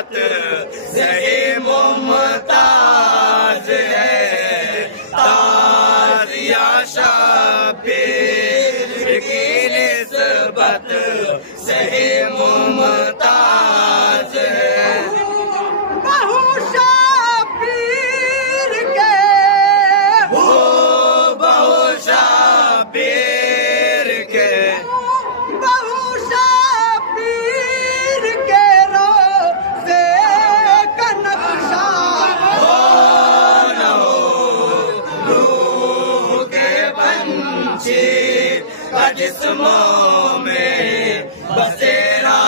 निस्बत सही मुमताज है, ताज या शबीर की निस्बत सही मुमताज है। बहु शबीर के वो बहु शबीर के बहु शबीर के रोज़े का नक्शा हो न हो रूह के पंछी का जिस्मों में बसेरा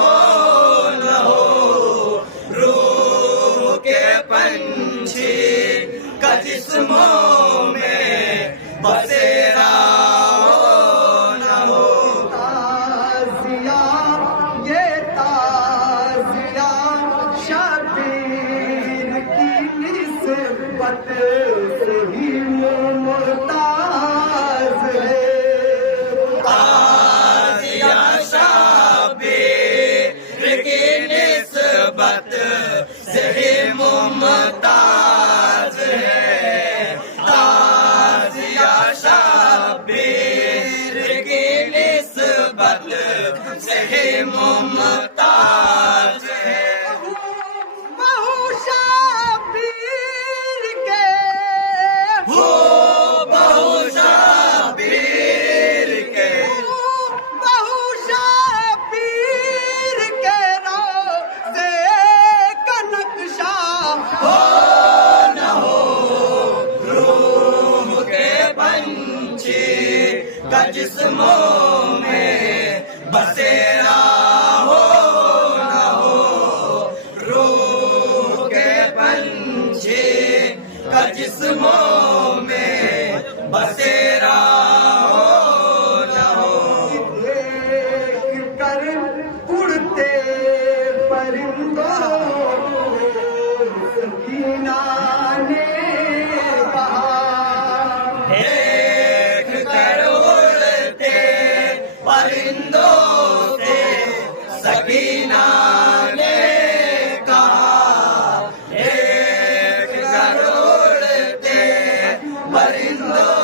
हो न हो रूह के पंछी का जिस्मों में बसेरा हो न हो। ताज़िया ये ताज़िया शबीर की निस्बत सही मुमताज है। ताज़िया शबीर की निस्बत सही मुमताज है। ताज़िया शबीर की निस्बत सही मुमताज है। बहु शबीर के हो बहु शबीर के बहु शबीर के रोज़े का नक्शा हो न हो रूह के पंछी का जिस्मों में बसेरा हो न हो रूह के पंछी का जिस्मों में बसेरा हो न हो। देख कर उड़ते परिंदों सकीना ने कहा देख कर उड़ते परिंदों से सकीना ने कहा, देख कर उड़ते परिंदों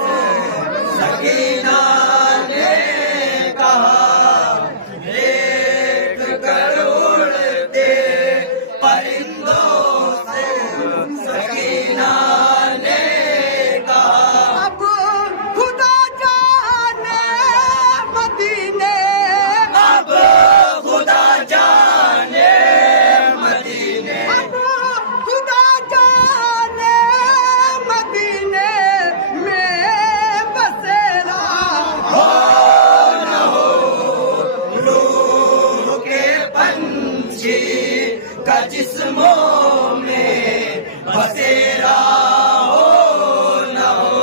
से सकीना ने कहा, देख कर उड़ते परिंदों से सकीना ने कहा। अब खुदा जाने मदीने अब खुदा जाने मदीने अब खुदा जाने मदीने में बसेरा हो न हो रूह के पंछी का जिस्मों में बसेरा हो न हो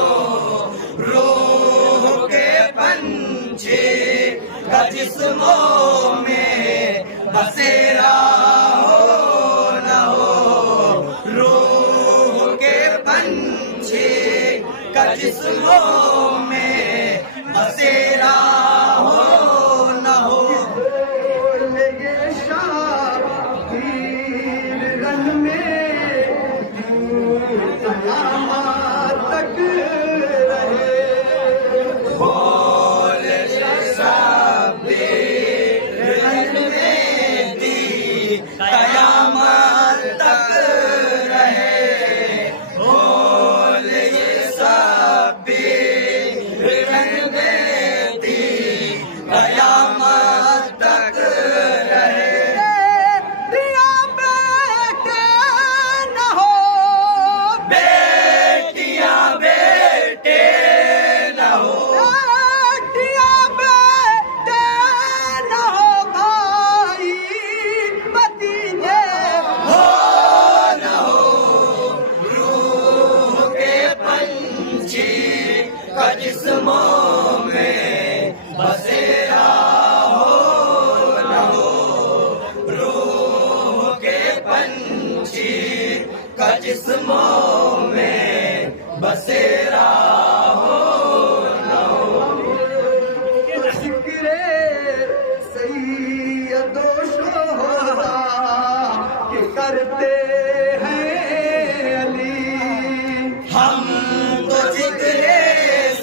रूह के पंछी का जिस्मों में बसेरा हो न हो रूह के पंछी का जिस्मों में बसेरा हो न हो। ये शाहीर रन में कयामत तक रहे। बोल शबीर रन में दी कयामत तक रहे। बोल ये शबीर रन में दी कयामत तक रहे। दिया बेटे न हो बेटियां बेटे न हो दिया बेटे न हो भाई मदीने हो न हो रूह के पंछी का जिस्मों में बसेरा हो न हो रूह के पंछी का जिस्मों में बसेरा हो न हो। जिक्रे सैयदो शोहदा करते हैं अली। हम तो जिक्रे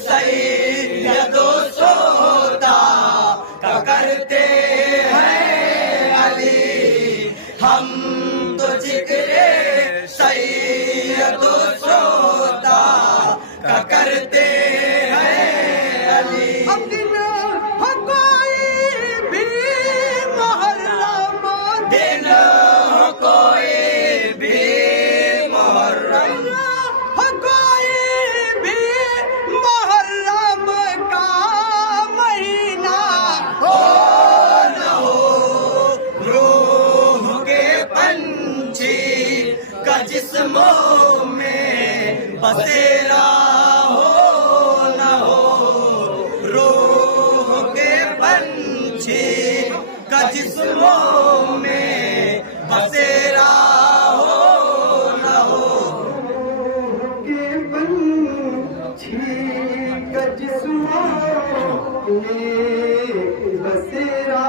सैयदो सोदा का करते हैं अली। हम तो जिक्रे सैयदो सोदा का करते हैं अली। अब दिन हो कोई भी मुहर्रम, दिन हो कोई भी मुहर्रम, हो कोई भी मुहर्रम का महीना, हो न हो रूह के पंछी का जिस्मों में बसेरा, हो न हो रूह के पंछी का जिस्मों में बसेरा, हो न हो के पंछी का जिस्मों में बसेरा।